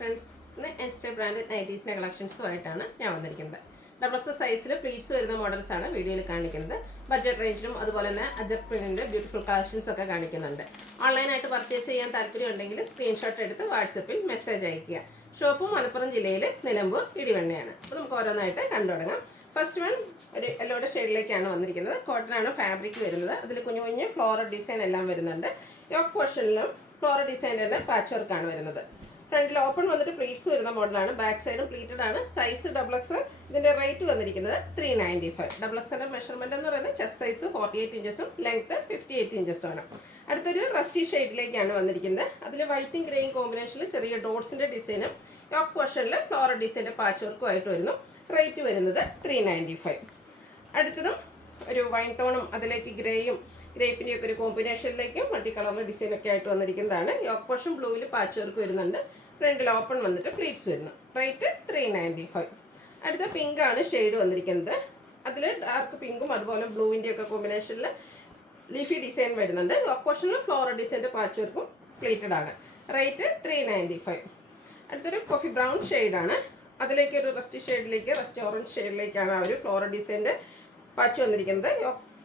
Friends, ഇന്ന് എൻസ്റ്റേ branded നൈറ്റീസിൻ്റെ കളക്ഷൻസുമായിട്ടാണ് ഞാൻ വന്നിരിക്കുന്നത്. ഡബിൾ എക്സ് സൈസിൽ പ്ലീറ്റ്സ് വരുന്ന മോഡൽസാണ് വീഡിയോയിൽ കാണിക്കുന്നത്. ബഡ്ജറ്റ് റേഞ്ചിലും അതുപോലെ തന്നെ അജക് പ്രിന്റിൻ്റെ ബ്യൂട്ടിഫുൾ കളക്ഷൻസ് ഒക്കെ കാണിക്കുന്നുണ്ട്. ഓൺലൈനായിട്ട് പർച്ചേസ് ചെയ്യാൻ താല്പര്യം ഉണ്ടെങ്കിൽ സ്ക്രീൻഷോട്ട് എടുത്ത് വാട്സപ്പിൽ മെസ്സേജ് അയയ്ക്കുക. ഷോപ്പ് മലപ്പുറം ജില്ലയിൽ നിലമ്പൂർ ഇടിവണ്ണയാണ്. അപ്പോൾ നമുക്ക് ഓരോന്നായിട്ട് കണ്ടു തുടങ്ങാം. ഫസ്റ്റ് വൺ ഒരു യെല്ലോയുടെ ഷെയ്ഡിലേക്കാണ് വന്നിരിക്കുന്നത്. കോട്ടനാണ് ഫാബ്രിക് വരുന്നത്. അതിൽ കുഞ്ഞു കുഞ്ഞു ഫ്ലോറൽ ഡിസൈൻ എല്ലാം വരുന്നുണ്ട്. യോക്ക് പോർഷനിലും ഫ്ലോറൽ ഡിസൈൻ തന്നെ പാച്ച് വർക്കാണ് വരുന്നത്. ഫ്രണ്ടിൽ ഓപ്പൺ വന്നിട്ട് പ്ലീറ്റ്സ് വരുന്ന മോഡലാണ്. ബാക്ക് സൈഡും പ്ലീറ്റഡ് ആണ്. Size double X. ഇതിൻ്റെ റേറ്റ് വന്നിരിക്കുന്നത് 395. ഡബിൾ എക്സിൻ്റെ മെഷർമെൻറ്റ് എന്ന് പറയുന്നത് ചെസ്റ്റ് സൈസ് 48 ഇഞ്ചസും ലെങ്ത്ത് 58 ഇഞ്ചസും ആണ്. അടുത്തൊരു റസ്റ്റി ഷെയ്ഡിലേക്കാണ് വന്നിരിക്കുന്നത്. അതിൽ വൈറ്റും ഗ്രേയും കോമ്പിനേഷനിൽ ചെറിയ ഡോട്ട്സിൻ്റെ ഡിസൈനും യോക്ക് പോർഷനിൽ ഫ്ലോറൽ ഡിസൈൻ്റെ പാച്ച് വർക്കും ആയിട്ട് വരുന്നു. റേറ്റ് വരുന്നത് 395. അടുത്തതും ഒരു വൈൻ ടോണും അതിലേക്ക് ഗ്രേയും ഗ്രേപ്പിൻ്റെയൊക്കെ ഒരു കോമ്പിനേഷനിലേക്കും മൾട്ടി കളറിൽ ഡിസൈനൊക്കെ ആയിട്ട് വന്നിരിക്കുന്നതാണ്. യോക്ക് പോർഷൻ ബ്ലൂവിൽ പാച്ച് വർക്ക് വരുന്നുണ്ട്. ഫ്രണ്ടിൽ ഓപ്പൺ വന്നിട്ട് പ്ലീറ്റ്സ് വരുന്നു. റേറ്റ് 395. അടുത്ത പിങ്ക് ആണ് ഷെയ്ഡ് വന്നിരിക്കുന്നത്. അതിൽ ഡാർക്ക് പിങ്കും അതുപോലെ ബ്ലൂവിൻ്റെയൊക്കെ കോമ്പിനേഷനിൽ ലീഫി ഡിസൈൻ വരുന്നുണ്ട്. യോക്ക് പോർഷനിൽ ഫ്ലോറൽ ഡിസൈൻ്റെ പാച്ച് വർക്കും പ്ലീറ്റഡ് ആണ്. റേറ്റ് 395. അടുത്തൊരു കോഫി ബ്രൗൺ ഷെയ്ഡാണ്. അതിലേക്ക് ഒരു റസ്റ്റി ഷെയ്ഡിലേക്ക് റസ്റ്റി ഓറഞ്ച് ഷെയ്ഡിലേക്കാണ് ആ ഒരു ഫ്ലോറൽ ഡിസൈൻ്റെ പാച്ച് വന്നിരിക്കുന്നത്.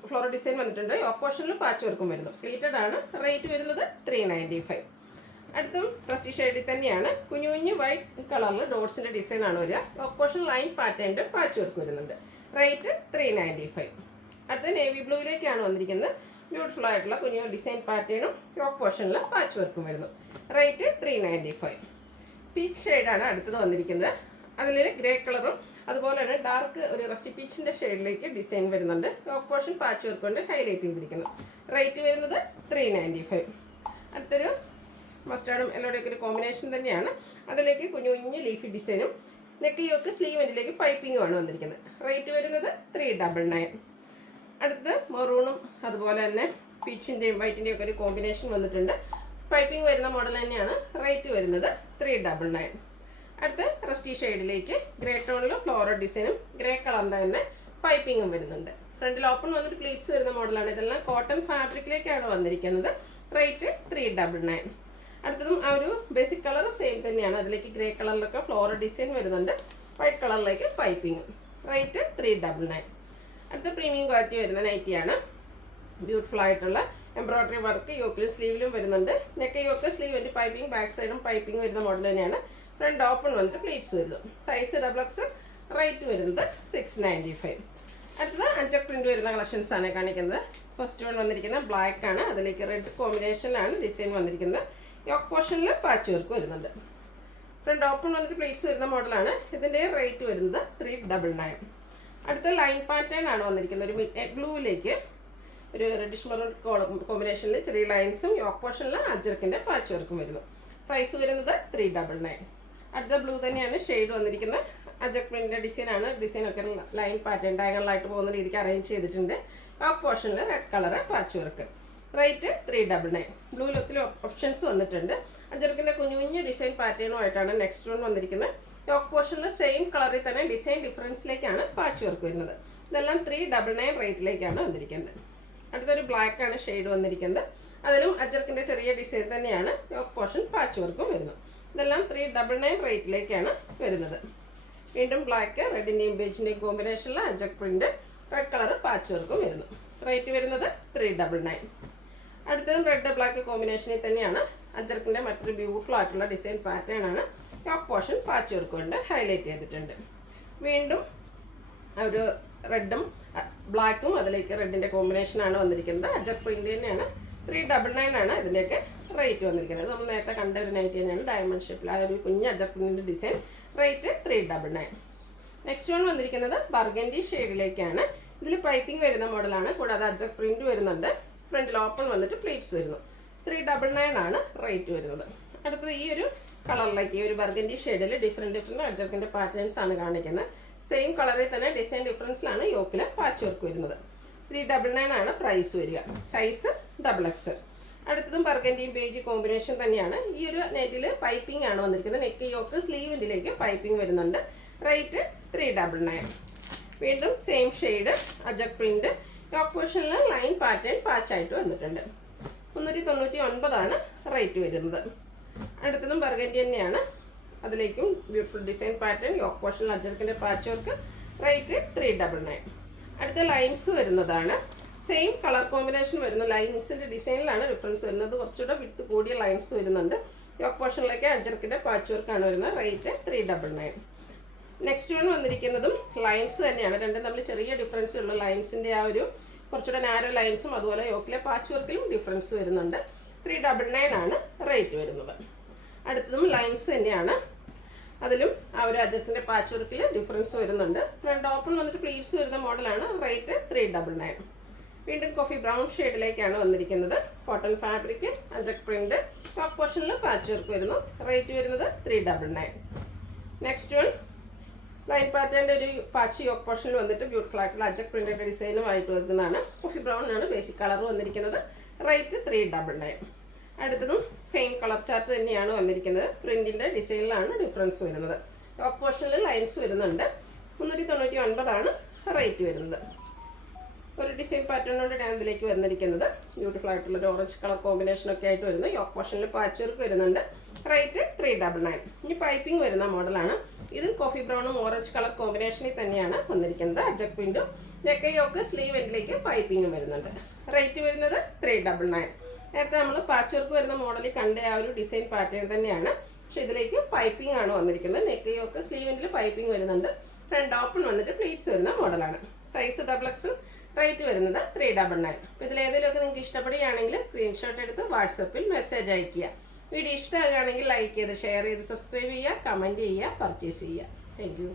ഫ്ലോറൽ ഡിസൈൻ വന്നിട്ടുണ്ട്. യോക്ക് പോർഷനിൽ പാച്ച് വർക്കും വരുന്നു. പ്ലീറ്റഡ് ആണ്. റേറ്റ് വരുന്നത് 395. അടുത്തും റസ്റ്റി ഷെയ്ഡിൽ തന്നെയാണ്. കുഞ്ഞു കുഞ്ഞു വൈറ്റ് കളറിൽ ഡോട്ട്സിൻ്റെ ഡിസൈൻ ആണ് വരിക. യോക്ക് പോർഷൻ ലൈൻ പാറ്റേണിൻ്റെ പാച്ച് വർക്ക് വരുന്നുണ്ട്. റേറ്റ് 395. അടുത്ത നേവി ബ്ലൂയിലേക്കാണ് വന്നിരിക്കുന്നത്. ബ്യൂട്ടിഫുൾ ആയിട്ടുള്ള കുഞ്ഞു ഡിസൈൻ പാറ്റേണും യോക്ക് പോർഷനിൽ പാച്ച് വർക്കും വരുന്നു. റേറ്റ് 395. പീച്ച് ഷെയ്ഡാണ് അടുത്തത് വന്നിരിക്കുന്നത്. അതിൽ ഗ്രേ കളറും അതുപോലെ തന്നെ ഡാർക്ക് ഒരു റസ്റ്റി പീച്ചിൻ്റെ ഷെയ്ഡിലേക്ക് ഡിസൈൻ വരുന്നുണ്ട്. യോക്ക് പോർഷൻ പാച്ച് വർക്ക് കൊണ്ട് ഹൈലൈറ്റ് ചെയ്തിരിക്കുന്നു. റേറ്റ് വരുന്നത് 395. അടുത്തൊരു മസ്റ്റാർഡും എല്ലോടെയൊക്കെ ഒരു കോമ്പിനേഷൻ തന്നെയാണ്. അതിലേക്ക് കുഞ്ഞു കുഞ്ഞു ലീഫി ഡിസൈനും നെക്ക് യോക്ക് സ്ലീവിൻ്റിലേക്ക് പൈപ്പിങ്ങുമാണ് വന്നിരിക്കുന്നത്. റേറ്റ് വരുന്നത് 399. അടുത്ത് മെറൂണും അതുപോലെ തന്നെ പീച്ചിൻ്റെയും വൈറ്റിൻ്റെയും ഒക്കെ ഒരു കോമ്പിനേഷൻ വന്നിട്ടുണ്ട്. പൈപ്പിംഗ് വരുന്ന മോഡൽ തന്നെയാണ്. റേറ്റ് വരുന്നത് 399. അടുത്ത് റസ്റ്റി ഷെയ്ഡിലേക്ക് ഗ്രേ ടോണിൽ ഫ്ലോറൽ ഡിസൈനും ഗ്രേ കളറിൻ്റെ തന്നെ പൈപ്പിങ്ങും വരുന്നുണ്ട്. ഫ്രണ്ടിൽ ഓപ്പൺ വന്നിട്ട് പ്ലീറ്റ്സ് വരുന്ന മോഡലാണ്. ഇതെല്ലാം കോട്ടൺ ഫാബ്രിക്കിലേക്കാണ് വന്നിരിക്കുന്നത്. റേറ്റ് 399. അടുത്തതും ആ ഒരു ബേസിക് കളർ സെയിം തന്നെയാണ്. അതിലേക്ക് ഗ്രേ കളറിലൊക്കെ ഫ്ലോറൽ ഡിസൈൻ വരുന്നുണ്ട്. വൈറ്റ് കളറിലേക്ക് പൈപ്പിങ്ങും. റേറ്റ് 399. അടുത്ത പ്രീമിയം ക്വാളിറ്റി വരുന്ന നൈറ്റിയാണ്. ബ്യൂട്ടിഫുൾ ആയിട്ടുള്ള എംബ്രോയ്ഡറി വർക്ക് യോക്കിലും സ്ലീവിലും വരുന്നുണ്ട്. നെക്ക് യോക്ക് സ്ലീവ് വേണ്ടി പൈപ്പിംഗ് ബാക്ക് സൈഡും പൈപ്പിംഗ് വരുന്ന മോഡൽ തന്നെയാണ്. ഫ്രണ്ട് ഓപ്പൺ വന്നിട്ട് പ്ലീറ്റ്സ് വരുന്നു. Size double X. റേറ്റ് വരുന്നത് 695. അടുത്തത് അജക് പ്രിന്റ് വരുന്ന കളക്ഷൻസ് ആണ് കാണിക്കുന്നത്. ഫസ്റ്റ് വൺ വന്നിരിക്കുന്നത് ബ്ലാക്ക് ആണ്. അതിലേക്ക് റെഡ് കോമ്പിനേഷനിലാണ് ഡിസൈൻ വന്നിരിക്കുന്നത്. യോക്ക് പോർഷനിൽ പാച്ച് വർക്ക് വരുന്നുണ്ട്. ഫ്രണ്ട് ഓപ്പൺ വന്നിട്ട് പ്ലീറ്റ്സ് വരുന്ന മോഡലാണ്. ഇതിൻ്റെ റേറ്റ് വരുന്നത് 399. അടുത്ത ലൈൻ പാറ്റേൺ ആണ് വന്നിരിക്കുന്നത്. ഒരു മിഡ് ബ്ലൂവിലേക്ക് ഒരു റെഡിഷ് മെറൂൺ കോമ്പിനേഷനിൽ ചെറിയ ലൈൻസും യോക്ക് പോർഷനിൽ അജർക്കിൻ്റെ പാച്ച് വർക്കും വരുന്നു. പ്രൈസ് വരുന്നത് 399. അടുത്ത ബ്ലൂ തന്നെയാണ് ഷെയ്ഡ് വന്നിരിക്കുന്നത്. അജക് പ്രിന്റിൻ്റെ ഡിസൈനാണ്. ഡിസൈനൊക്കെ ലൈൻ പാറ്റേൺ ഡയഗണലായിട്ട് പോകുന്ന രീതിക്ക് അറേഞ്ച് ചെയ്തിട്ടുണ്ട്. യോക്ക് പോർഷനിൽ red colour patch work. Rate 399. ബ്ലൂവിൽ ഒത്തിരി ഓപ്ഷൻസ് വന്നിട്ടുണ്ട്. അജർക്കിൻ്റെ കുഞ്ഞു കുഞ്ഞു ഡിസൈൻ പാറ്റേണുമായിട്ടാണ് നെക്സ്റ്റ് വൺ വന്നിരിക്കുന്നത്. യോക്ക് പോർഷനിൽ സെയിം കളറിൽ തന്നെ ഡിസൈൻ ഡിഫറൻസിലേക്കാണ് പാച്ച് വർക്ക് വരുന്നത്. ഇതെല്ലാം 399 റേറ്റിലേക്കാണ് വന്നിരിക്കുന്നത്. അടുത്തൊരു ബ്ലാക്ക് ആണ് ഷെയ്ഡ് വന്നിരിക്കുന്നത്. അതിലും അജർക്കിൻ്റെ ചെറിയ ഡിസൈൻ തന്നെയാണ്. യോക്ക് പോർഷൻ പാച്ച് വർക്കും വരുന്നു. ഇതെല്ലാം 399 റേറ്റിലേക്കാണ് വരുന്നത്. വീണ്ടും ബ്ലാക്ക് റെഡിൻ്റെയും ബേജിൻ്റെയും കോമ്പിനേഷനിൽ അജക് പ്രിൻ്റ് റെഡ് കളർ പാച്ച് വർക്കും വരുന്നു. റേറ്റ് വരുന്നത് 399. അടുത്തതും റെഡ് ബ്ലാക്ക് കോമ്പിനേഷനിൽ തന്നെയാണ്. അജർക്കിൻ്റെ മറ്റൊരു ബ്യൂട്ടിഫുൾ ആയിട്ടുള്ള ഡിസൈൻ പാറ്റേൺ ആണ്. യോക്ക് പോർഷൻ പാച്ച് വർക്ക് കൊണ്ട് ഹൈലൈറ്റ് ചെയ്തിട്ടുണ്ട്. വീണ്ടും ഒരു റെഡും ബ്ലാക്കും അതിലേക്ക് റെഡിൻ്റെ കോമ്പിനേഷനാണ് വന്നിരിക്കുന്നത്. അജക് പ്രിൻ്റ് തന്നെയാണ്. 399 ആണ് ഇതിൻ്റെയൊക്കെ റേറ്റ് വന്നിരിക്കുന്നത്. നമ്മൾ നേരത്തെ കണ്ട ഒരു നൈറ്റ് തന്നെയാണ്. ഡയമണ്ട് ഷേപ്പിൽ ആ ഒരു കുഞ്ഞ് അജക് പ്രിൻ്റിൻ്റെ ഡിസൈൻ. റേറ്റ് 399. നെക്സ്റ്റ് വൺ വന്നിരിക്കുന്നത് ബർഗൻഡി ഷെയ്ഡിലേക്കാണ്. ഇതിൽ പൈപ്പിംഗ് വരുന്ന മോഡലാണ്. കൂടാതെ അജക് പ്രിൻ്റ് വരുന്നുണ്ട്. ഫ്രണ്ടിൽ ഓപ്പൺ വന്നിട്ട് പ്ലീറ്റ്സ് വരുന്നു. 399 ആണ് റേറ്റ് വരുന്നത്. അടുത്തത് ഈ ഒരു കളറിലേക്ക് ഈ ഒരു ബർഗൻഡി ഷെയ്ഡിൽ ഡിഫറെൻറ്റ് അജർക്കിൻ്റെ പാറ്റേൺസ് ആണ് കാണിക്കുന്നത്. സെയിം കളറിൽ തന്നെ ഡിസൈൻ ഡിഫറൻസിലാണ് യോക്കിൽ പാച്ച് വർക്ക് വരുന്നത്. 399 ആണ് പ്രൈസ് വരിക. Size double X. അടുത്തതും ബർഗൻഡിയും ബേജ് കോമ്പിനേഷൻ തന്നെയാണ്. ഈ ഒരു നെറ്റിൽ പൈപ്പിംഗ് ആണ് വന്നിരിക്കുന്നത്. നെക്ക് യോക്ക് സ്ലീവിൻ്റിലേക്ക് പൈപ്പിംഗ് വരുന്നുണ്ട്. റേറ്റ് 399. വീണ്ടും സെയിം ഷെയ്ഡ് അജക് പ്രിന്റ്. യോക്ക് പോർഷനിൽ ലൈൻ പാറ്റേൺ പാച്ചായിട്ട് വന്നിട്ടുണ്ട്. 399 ആണ് റേറ്റ് വരുന്നത്. അടുത്തതും ബർഗൻഡി തന്നെയാണ്. അതിലേക്കും ബ്യൂട്ടിഫുൾ ഡിസൈൻ പാറ്റേൺ, യോക്ക് പോർഷനിൽ അജർക്കിൻ്റെ പാച്ച് വർക്ക്, റേറ്റ് 399. അടുത്ത ലൈൻസ് വരുന്നതാണ്. സെയിം കളർ കോമ്പിനേഷൻ വരുന്ന ലൈൻസിൻ്റെ ഡിസൈനിലാണ് ഡിഫറൻസ് വരുന്നത്. കുറച്ചുകൂടെ വിട്ട് കൂടിയ ലൈൻസ് വരുന്നുണ്ട്. യോക്ക് പോർഷനിലേക്ക് അജർക്കിൻ്റെ പാച്ച് വർക്കാണ് വരുന്നത്. റേറ്റ് 399. നെക്സ്റ്റ് വൺ വന്നിരിക്കുന്നതും ലൈൻസ് തന്നെയാണ്. രണ്ടും തമ്മിൽ ചെറിയ ഡിഫറൻസ് ഉള്ള ലൈൻസിൻ്റെ ആ ഒരു കുറച്ചുകൂടെ നാരോ ലൈൻസും അതുപോലെ യോക്കിലെ പാച്ച് വർക്കിലും ഡിഫറൻസ് വരുന്നുണ്ട്. 399 ആണ് റേറ്റ് വരുന്നത്. അടുത്തതും ലൈൻസ് തന്നെയാണ്. അതിലും ആ ഒരു അജർക്കിൻ്റെ പാച്ച് വർക്കിൽ ഡിഫറൻസ് വരുന്നുണ്ട്. ഫ്രണ്ട് ഓപ്പൺ വന്നിട്ട് പ്ലീറ്റ്സ് വരുന്ന മോഡലാണ്. റേറ്റ് 399. വീണ്ടും കോഫി ബ്രൗൺ ഷെയ്ഡിലേക്കാണ് വന്നിരിക്കുന്നത്. കോട്ടൺ ഫാബ്രിക്, അജക് പ്രിന്റ്, ടോപ്പ് പോർഷനിൽ പാച്ച് വർക്ക് വരുന്നു. റേറ്റ് വരുന്നത് 399. നെക്സ്റ്റ് വൺ ലൈൻ പാറ്റേണിൻ്റെ ഒരു പാച്ച് യോക്ക് പോർഷനിൽ വന്നിട്ട് ബ്യൂട്ടിഫുൾ ആയിട്ടുള്ള അജക് പ്രിന്റിൻ്റെ ഡിസൈനുമായിട്ട് വരുന്നതാണ്. കോഫി ബ്രൗൺ ആണ് ബേസിക് കളർ വന്നിരിക്കുന്നത്. റേറ്റ് 399. അടുത്തതും സെയിം കളർ ചാർട്ട് തന്നെയാണ് വന്നിരിക്കുന്നത്. പ്രിന്റിൻ്റെ ഡിസൈനിലാണ് ഡിഫറൻസ് വരുന്നത്. യോക്ക് പോർഷനിൽ ലൈൻസ് വരുന്നുണ്ട്. 399 റേറ്റ് വരുന്നത്. ഒരു ഡിസൈൻ പാറ്റേണോട് ഞാൻ ഇതിലേക്ക് വന്നിരിക്കുന്നത്. ബ്യൂട്ടിഫുൾ ആയിട്ടുള്ള ഒരു ഓറഞ്ച് കളർ കോമ്പിനേഷനൊക്കെ ആയിട്ട് വരുന്നു. യോക്ക് പോർഷനിൽ പാച്ച് വർക്ക് വരുന്നുണ്ട്. റേറ്റ് 399. ഇനി പൈപ്പിംഗ് വരുന്ന മോഡലാണ്. ഇതും കോഫി ബ്രൗണും ഓറഞ്ച് കളർ കോമ്പിനേഷനിൽ തന്നെയാണ് വന്നിരിക്കുന്നത്. അജക് പ്രിന്റും നെക്ക് യോക്ക് സ്ലീവ് എൻഡിലേക്ക് പൈപ്പിംഗും വരുന്നുണ്ട്. റേറ്റ് വരുന്നത് 399. നേരത്തെ നമ്മൾ പാച്ച് വർക്ക് വരുന്ന മോഡലിൽ കണ്ട ആ ഒരു ഡിസൈൻ പാറ്റേൺ തന്നെയാണ്. പക്ഷെ ഇതിലേക്ക് പൈപ്പിംഗ് ആണ് വന്നിരിക്കുന്നത്. നെക്ക് യോക്ക് സ്ലീവ് എൻഡിൽ പൈപ്പിംഗ് വരുന്നുണ്ട്. ഫ്രണ്ട് ഓപ്പൺ വന്നിട്ട് പ്ലീറ്റ്സ് വരുന്ന മോഡലാണ്. Size XXL. റേറ്റ് വരുന്നത് 399. അപ്പോൾ ഇതിലേതെങ്കിലുമൊക്കെ നിങ്ങൾക്ക് ഇഷ്ടപ്പെടുകയാണെങ്കിൽ സ്ക്രീൻഷോട്ട് എടുത്ത് വാട്സപ്പിൽ മെസ്സേജ് അയയ്ക്കുക. വീഡിയോ ഇഷ്ടമാകുകയാണെങ്കിൽ ലൈക്ക് ചെയ്ത് ഷെയർ ചെയ്ത് സബ്സ്ക്രൈബ് ചെയ്യുക, കമൻറ്റ് ചെയ്യുക, പർച്ചേസ് ചെയ്യുക. Thank you.